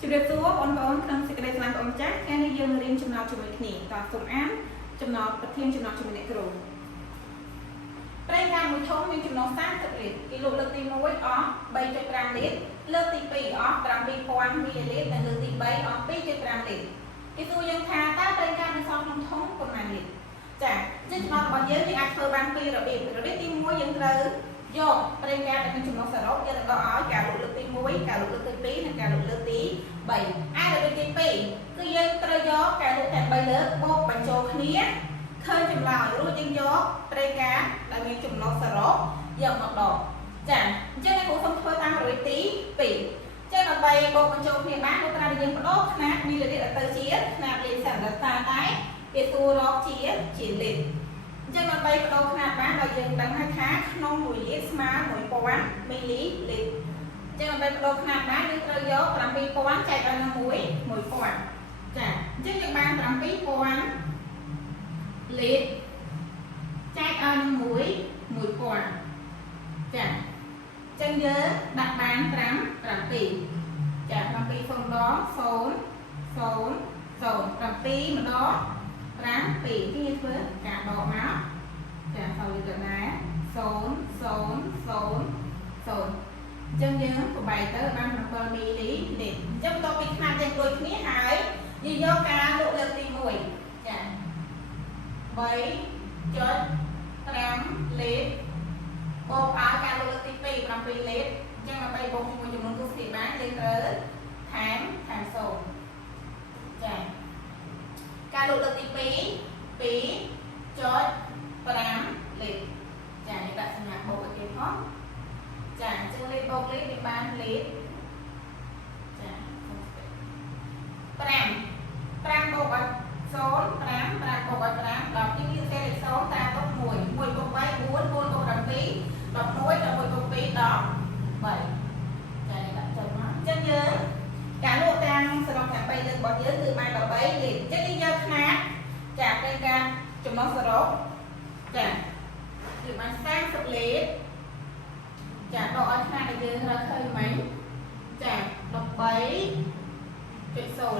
ជម្រាបសួរបងប្អូនក្នុងសេចក្តីស្រឡាញ់បងម្ចាស់ថ្ងៃនេះយើងរៀនចំណោទជាមួយគ្នាតើសូមអានចំណោទប្រធានចំណោទជាមួយអ្នកគ្រូប្រេងកាតមួយធុងមានចំណុះ30លីត្រគេលក់លើកទី1អស់ 3.5 លីត្រលើកទី2អស់ 7000 មីលីលីត្រនិងលើកទី3អស់ 2.5 លីត្រគេសួរយើងថាតើប្រេងកាតនៅសល់ក្នុងធុងប៉ុន្មានលីត្រចា៎អញ្ចឹងចំណោទរបស់យើងអាចធ្វើបានពីររបៀបទី1យើងត្រូវយកប្រេងកាតដែលមានចំណុះសរុបយើងនឹងដកឲ្យការលក់លើកទី1ការលក់លើកទី2និងការលក់លើកទី3ហើយរបៀបទី2គឺយើងត្រូវយកការលក់ទាំង3លើកបូកបញ្ចូលគ្នាឃើញចម្លើយរួចយើងយកប្រេងកាតដែលមានចំណុះសរុបយកមកដកចា៎អញ្ចឹងអ្នកគ្រូសូមធ្វើតាមរបៀបទី2ចឹងដើម្បីបូកបញ្ចូលគ្នាបានលោកត្រូវយើងបដូរຂະຫນាតមីលីលីត្រទៅជាຂະຫນាតលីត្រសរុបតែគេសួររកជាលីត្រអញ្ចឹងដើម្បីបដូរຂະຫນាតបានដោយយើងដឹងហើយថាក្នុង1លីត្រស្មើ1000មីលីលីត្រអញ្ចឹងដើម្បីបដូរຂະຫນាតបានយើងត្រូវយក7000ចែកឲ្យនឹង1000ចាអញ្ចឹងយើងបាន7000លីត្រចែកឲ្យនឹង1000ចាអញ្ចឹងយើងដាក់បាន7ចា7 0 ដង 0 0 0 7ម្ដង7គេធ្វើការដកមកចាសូវទៅណា0 0 0 0អញ្ចឹងយើងប្របែកទៅបាន7មីលីលីត្រអញ្ចឹងបន្ទាប់ពីຂະຫນាតយើងដូចគ្នាហើយយើងយកការលក់លើកទី1ចា3.5 លីត្របូកឲ្យការលក់លើកទី2 7លីត្រអញ្ចឹងដើម្បីបូកជាមួយចំនួនទស្សនីយបានយើងត្រូវថែម0ចាការលក់លើកទី2 2.5 លីត្រចានេះដាក់សញ្ញាបូកឲ្យគេផងចាអញ្ចឹងលីត្របូកលីត្រវាបានលីត្រចា5បូកឲ្យ0 5បូកឲ្យ5ដល់ទីមានសេរី0តាមទុក1 1បូក3 4 4បូក7 11 11បូក2 13ចានេះដាក់ចូលមកអញ្ចឹងយើងការលក់ទាំងសរុបទាំង3លើករបស់យើងគឺបាន13លីត្រអញ្ចឹងយើងយកຂະຫນាតចាប្រេងកាតចំណុះសរុបចាគឺបាន30លីត្រចាដកឲ្យຂະຫນាតដែលយើងរកឃើញមិញចា13.0អ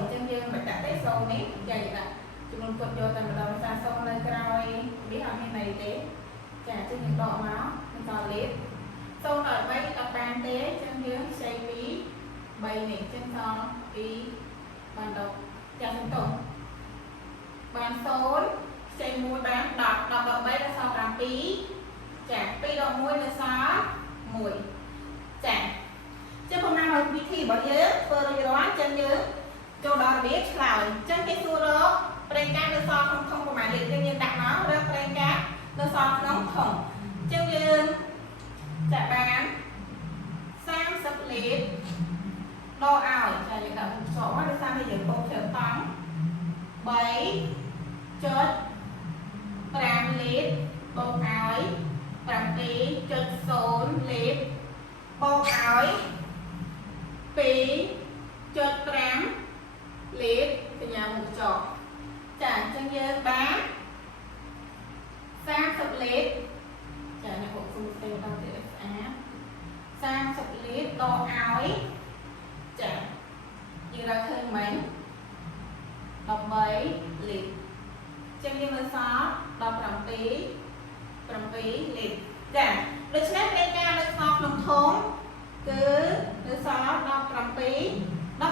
ញ្ចឹងយើងមិនដាក់ទេ0នេះចាយើងដាក់ចំនួនគាត់យកតែម្ដងសារ0នៅក្រោយនេះអត់មានន័យទេចាអញ្ចឹងយើងដកមកបន្តលីត្រ0ដល់3អត់បានទេអញ្ចឹងយើងខ្ចីពី3នេះអញ្ចឹងសល់2បានដកចាសំតុងបាន0ខ្ចី1បាន10 10ដល់3ដល់សល់7ចា2ដល់1នៅសល់1ចាចឹងប៉ុណ្ណាមកវិធីរបស់យើងធ្វើរួចរាល់ចឹងយើងចូលដល់របៀបឆ្លើយចឹងគេសួររកប្រេងកាតនៅសល់ក្នុងធុងប្រមាណលីត្រយើងដាក់មករកប្រេងកាតនៅសល់ក្នុងធុងចឹងយើងចាក់បាន30លីត្រដកឲ្យចាយើងដាក់មុខសក់មកដោយសារតែយើងបូកច្រើនតង់3.5 លីត្របូកឲ្យ7.0 លីត្របូកឲ្យ2.5 លីត្រ